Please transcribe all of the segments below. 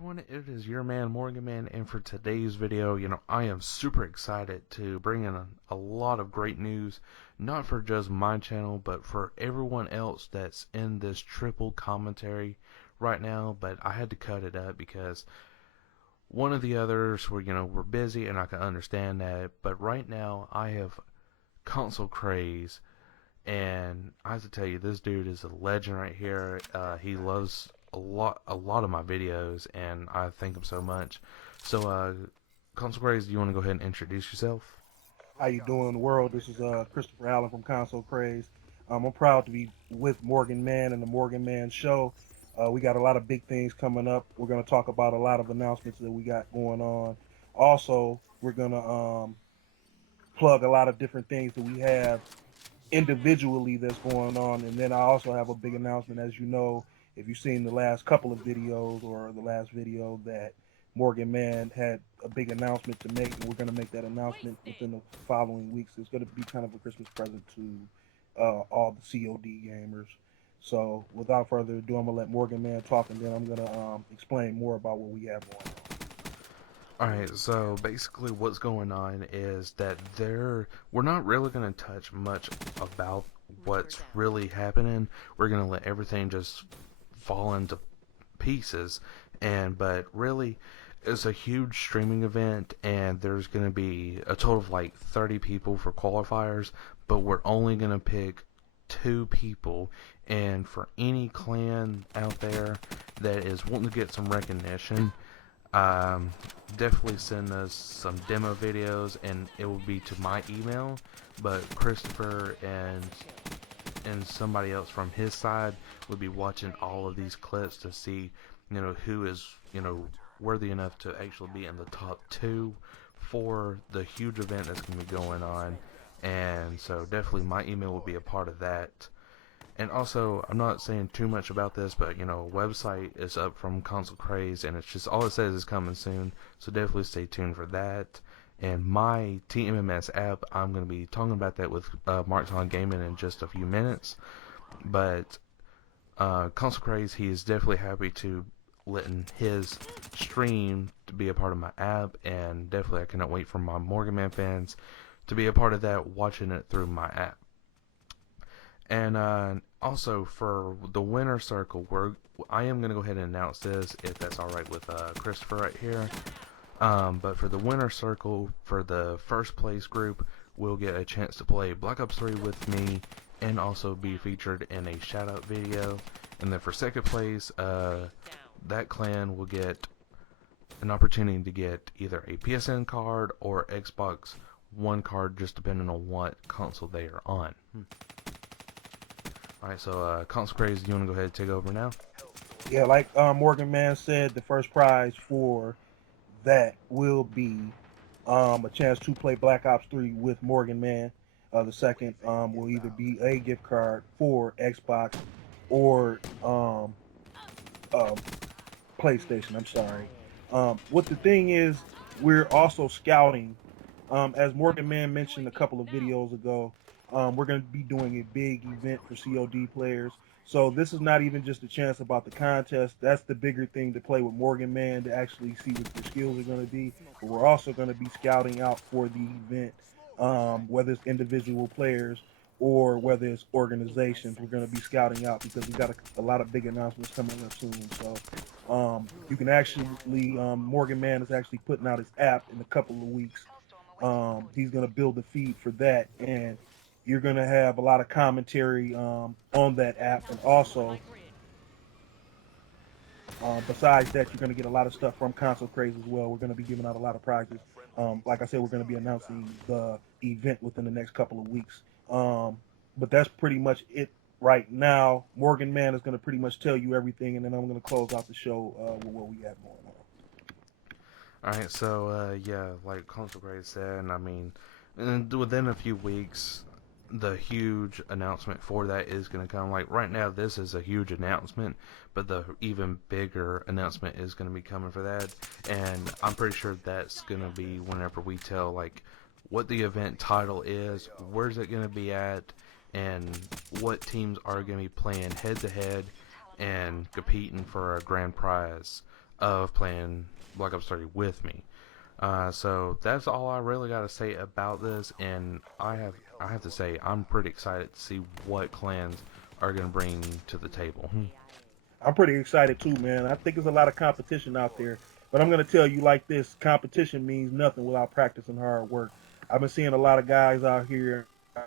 everyone, it is your man Morgan Man, and for today's video, I am super excited to bring in a lot of great news, not for just my channel, but for everyone else that's in this triple commentary right now. But I had to cut it up because one of the others were busy, and I can understand that. But right now, I have Console Craze, and I have to tell you, this dude is a legend right here. He loves a lot of my videos, and I thank him so much. So, Console Craze, do you want to go ahead and introduce yourself? How you doing, world? This is Christopher Allen from Console Craze. I'm proud to be with Morgan Man and the Morgan Man Show. We got a lot of big things coming up. We're going to talk about a lot of announcements that we got going on. Also, we're going to plug a lot of different things that we have individually that's going on. And then I also have a big announcement. As you know, if you've seen the last couple of videos or the last video, that Morgan Man had a big announcement to make, and we're going to make that announcement within the following weeks. It's going to be kind of a Christmas present to all the COD gamers. So without further ado, I'm going to let Morgan Man talk, and then I'm going to explain more about what we have going on. Alright, so basically what's going on is that we're not really going to touch much about what's really happening. We're going to let everything just fall into pieces, but really it's a huge streaming event, and there's going to be a total of like 30 people for qualifiers, but we're only going to pick 2 people. And for any clan out there that is wanting to get some recognition, definitely send us some demo videos, and it will be to my email. But Christopher and somebody else from his side would be watching all of these clips to see who is worthy enough to actually be in the top 2 for the huge event that's going to be going on. And so definitely my email will be a part of that. And also, I'm not saying too much about this, but a website is up from Console Craze, and it's just all it says is coming soon. So definitely stay tuned for that. And my TMMS app, I'm going to be talking about that with Mark's on Gaming in just a few minutes. But Console Craze, he is definitely happy to letting his stream to be a part of my app, and definitely I cannot wait for my Morgan Man fans to be a part of that, watching it through my app. And also for the winner circle, I am going to go ahead and announce this, if that's alright with Christopher right here. But for the winner circle, for the first place group, we'll get a chance to play Black Ops 3 with me, and also be featured in a shout out video. And then for second place, that clan will get an opportunity to get either a PSN card or Xbox One card, just depending on what console they are on. Alright, so Console Craze, you want to go ahead and take over now? Yeah, like Morgan Man said, the first prize for that will be a chance to play Black Ops 3 with Morgan Man. The second will either be a gift card for Xbox or PlayStation. I'm sorry. What the thing is, we're also scouting. As Morgan Man mentioned a couple of videos ago, we're going to be doing a big event for COD players. So this is not even just a chance about the contest. That's the bigger thing, to play with Morgan Man, to actually see what your skills are going to be. But we're also going to be scouting out for the event, whether it's individual players or whether it's organizations. We're going to be scouting out because we've got a lot of big announcements coming up soon. So you can actually, Morgan Man is actually putting out his app in a couple of weeks. He's going to build a feed for that, and you're going to have a lot of commentary on that app. And also, besides that, you're going to get a lot of stuff from Console Craze as well. We're going to be giving out a lot of prizes. Like I said, we're going to be announcing the event within the next couple of weeks. But that's pretty much it right now. Morgan Man is going to pretty much tell you everything, and then I'm going to close out the show with what we have going on. Alright, so yeah, like Console Craze said, I mean, within a few weeks, the huge announcement for that is going to come. Like right now, this is a huge announcement, but the even bigger announcement is going to be coming for that. And I'm pretty sure that's going to be whenever we tell like what the event title is, where's it going to be at, and what teams are going to be playing head to head and competing for a grand prize. of playing Black Ops 3 with me. So that's all I really got to say about this, and I have to say I'm pretty excited to see what clans are going to bring to the table. I'm pretty excited too, man. I think there's a lot of competition out there, but I'm gonna tell you like this: competition means nothing without practice and hard work. I've been seeing a lot of guys out here. I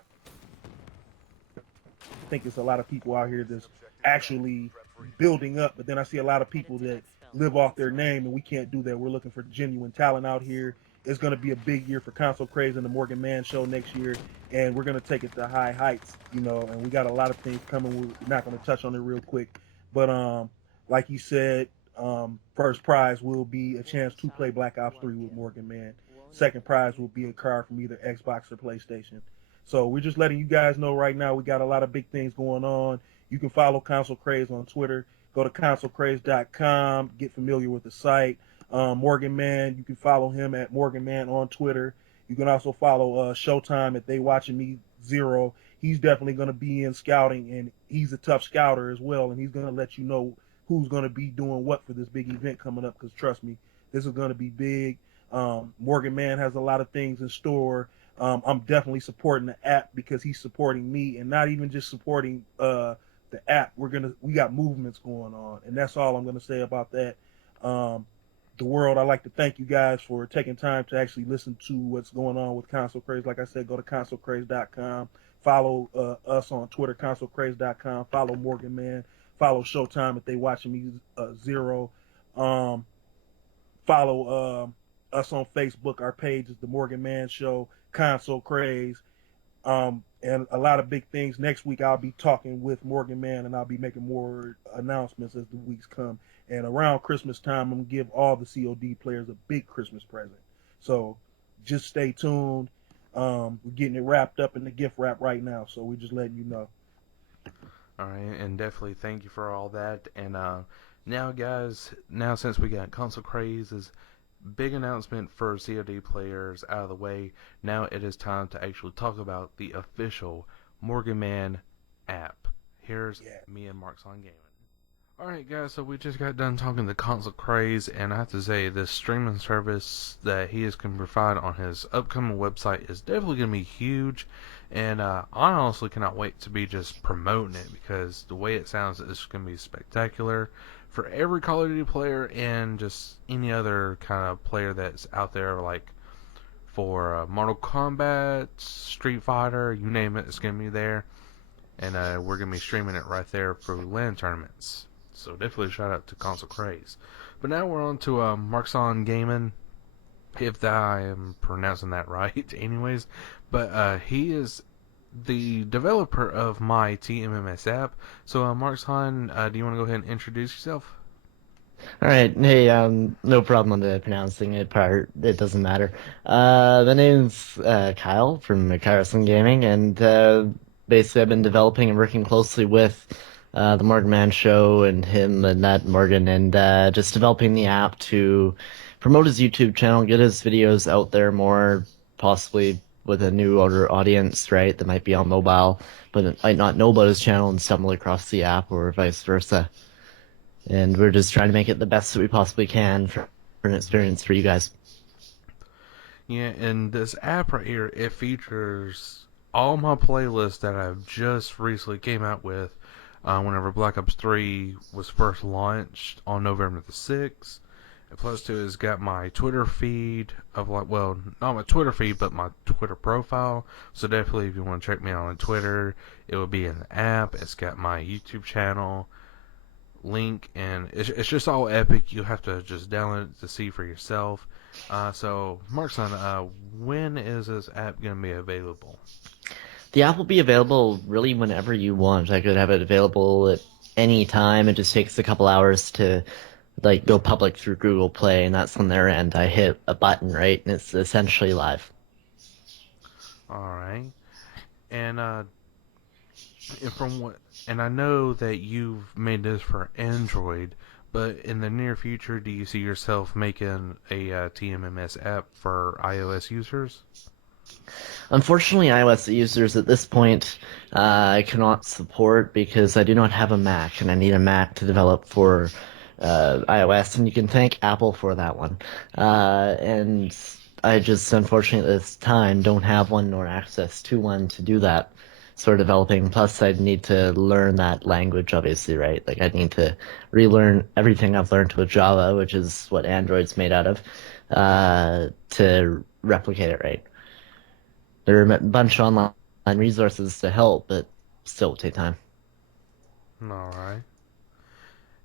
think it's a lot of people out here that's actually building up, but then I see a lot of people that live off their name, and we can't do that. We're looking for genuine talent out here. It's going to be a big year for Console Craze and the Morgan Man Show next year, and we're going to take it to high heights, you know. And we got a lot of things coming. We're not going to touch on it real quick, but like you said, first prize will be a chance to play Black Ops 3 with Morgan Man. Second prize will be a card from either Xbox or PlayStation. So we're just letting you guys know right now we got a lot of big things going on. You can follow Console Craze on Twitter. Go to consolecraze.com. Get familiar with the site. Morgan Man, you can follow him at Morgan Man on Twitter. You can also follow Showtime at They Watching Me Zero. He's definitely going to be in scouting, and he's a tough scouter as well, and he's going to let you know who's going to be doing what for this big event coming up, because trust me, this is going to be big. Morgan Man has a lot of things in store. I'm definitely supporting the app because he's supporting me, and not even just supporting the app. We got movements going on, and that's all I'm gonna say about that. Um, the world, I'd like to thank you guys for taking time to actually listen to what's going on with Console Craze. Like I said, go to consolecraze.com. Follow us on Twitter, consolecraze.com. Follow Morgan Man. Follow Showtime if they watching me Zero. Um, Follow us on Facebook. Our page is the Morgan Man Show, Console Craze, and a lot of big things. Next week, I'll be talking with Morgan Man, and I'll be making more announcements as the weeks come. And around Christmas time, I'm gonna give all the COD players a big Christmas present. So just stay tuned. We're getting it wrapped up in the gift wrap right now, so we're just letting you know. All right, and definitely thank you for all that. And now, guys, now since we got Console Craze's big announcement for COD players out of the way, now it is time to actually talk about the official Morgan Man app. Here's Yeah. me and Mark's on Gaming. Alright guys, so we just got done talking to Console Craze, and I have to say this streaming service that he is going to provide on his upcoming website is definitely going to be huge, and I honestly cannot wait to be just promoting it, because the way it sounds is going to be spectacular for every Call of Duty player and just any other kind of player that's out there, like for Mortal Kombat, Street Fighter, you name it, it's going to be there, and we're going to be streaming it right there for LAN tournaments. So definitely shout out to Console Craze. But now we're on to Markson Gaming, if I am pronouncing that right, anyways. But he is the developer of my TMMS app. So Markson, do you want to go ahead and introduce yourself? All right. Hey, no problem on the pronouncing it part. It doesn't matter. The name's Kyle from Marky Roson Gaming, and basically I've been developing and working closely with the Morgan Man Show and him and that Morgan, and just developing the app to promote his YouTube channel, get his videos out there more, possibly with a new audience, right? That might be on mobile, but might not know about his channel and stumble across the app, or vice versa. And we're just trying to make it the best that we possibly can for an experience for you guys. Yeah, and this app right here, it features all my playlists that I've just recently came out with whenever Black Ops 3 was first launched on November the 6th. And plus, too, it's got my Twitter feed of like, well, not my Twitter feed, but my Twitter profile. So definitely, if you want to check me out on Twitter, it will be in the app. It's got my YouTube channel link, and it's just all epic. You have to just download it to see for yourself. So, Markson, when is this app going to be available? The app will be available really whenever you want. I could have it available at any time. It just takes a couple hours to like go public through Google Play, and that's on their end. I hit a button, right, and it's essentially live. Alright. And, from what, and I know that you've made this for Android, but in the near future, do you see yourself making a TMMS app for iOS users? Unfortunately, iOS users at this point I cannot support because I do not have a Mac, and I need a Mac to develop for iOS, and you can thank Apple for that one. And I just, unfortunately, at this time, don't have one nor access to one to do that sort of developing. Plus, I'd need to learn that language, obviously, right? Like, I'd need to relearn everything I've learned with Java, which is what Android's made out of, to replicate it, right? There are a bunch of online resources to help, but still will take time. All right.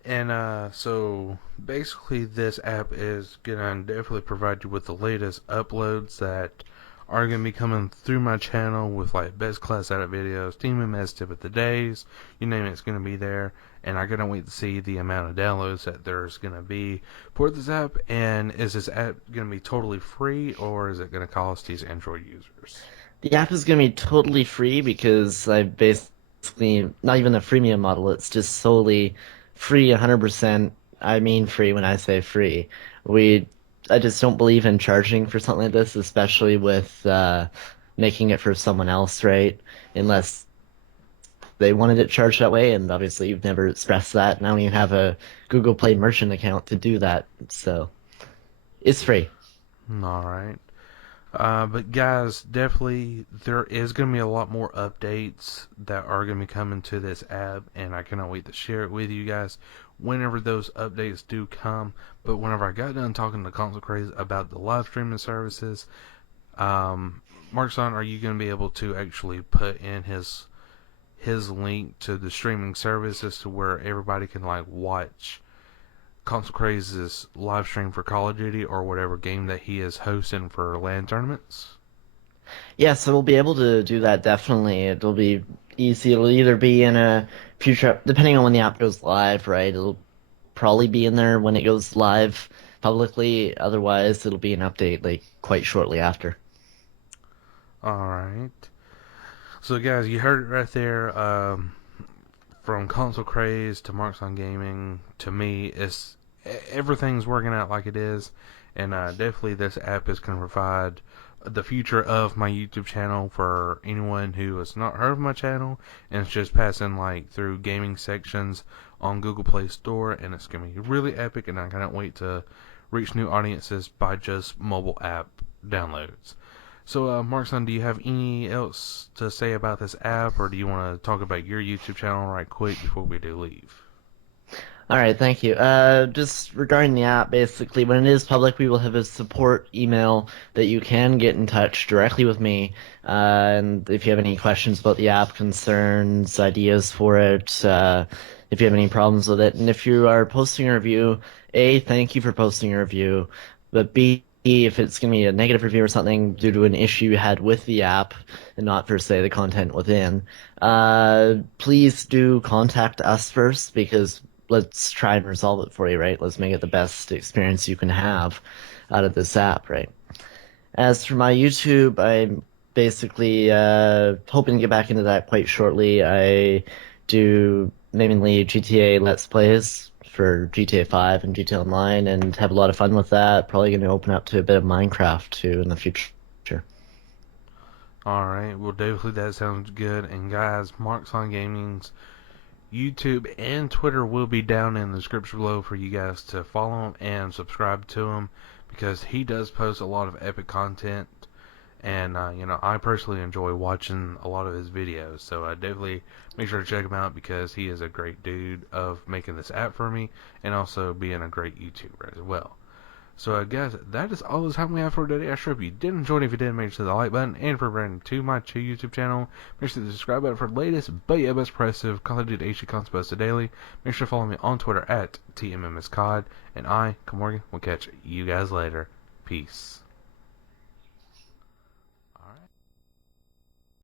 And so basically, this app is gonna definitely provide you with the latest uploads that are gonna be coming through my channel with like best class edit videos, TMMS tip of the days, you name it, it's gonna be there. And I cannot wait to see the amount of downloads that there's gonna be for this app. And is this app gonna be totally free or is it gonna cost these Android users? The app is going to be totally free because I basically, not even the freemium model, it's just solely free 100%. I mean free when I say free. We, I just don't believe in charging for something like this, especially with making it for someone else, right? Unless they wanted it charged that way, and obviously you've never expressed that, and I don't even have a Google Play merchant account to do that, so it's free. All right. But guys, definitely there is going to be a lot more updates that are going to be coming to this app, and I cannot wait to share it with you guys whenever those updates do come. But whenever I got done talking to Console Craze about the live streaming services, Mark Son, are you going to be able to actually put in his link to the streaming services to where everybody can like watch Console Craze's live stream for Call of Duty or whatever game that he is hosting for LAN tournaments? Yeah, so we'll be able to do that definitely. It'll be easy. It'll either be in a future, depending on when the app goes live, right? It'll probably be in there when it goes live publicly. Otherwise, it'll be an update like quite shortly after. Alright. So, guys, you heard it right there. From Console Craze to Marks on Gaming to me, everything's working out like it is. And definitely, this app is going to provide the future of my YouTube channel for anyone who has not heard of my channel and it's just passing like through gaming sections on Google Play Store. And it's going to be really epic. And I cannot wait to reach new audiences by just mobile app downloads. So, Markson, do you have any else to say about this app, or do you want to talk about your YouTube channel right quick before we do leave? All right, thank you. Just regarding the app, basically, when it is public, we will have a support email that you can get in touch directly with me. And if you have any questions about the app, concerns, ideas for it, if you have any problems with it, and if you are posting a review, A, thank you for posting a review, but B, if it's going to be a negative review or something due to an issue you had with the app and not per se the content within, please do contact us first because let's try and resolve it for you, right? Let's make it the best experience you can have out of this app, right? As for my YouTube, I'm basically hoping to get back into that quite shortly. I do mainly GTA Let's Plays for GTA 5 and GTA Online and have a lot of fun with that. Probably going to open up to a bit of Minecraft too in the future. Alright, well, definitely that sounds good. And guys, Marks on Gaming's YouTube and Twitter will be down in the description below for you guys to follow him and subscribe to him because he does post a lot of epic content. And, I personally enjoy watching a lot of his videos. So definitely make sure to check him out because he is a great dude of making this app for me and also being a great YouTuber as well. So, guys, that is all the time we have for today. I sure hope you did enjoy it. If you did, make sure to hit the like button. And for brand to my two YouTube channel, make sure to subscribe button for the latest, but yeah, best impressive Call of Duty HD content posted daily. Make sure to follow me on Twitter at TMMS COD. And I, Comm, will catch you guys later. Peace.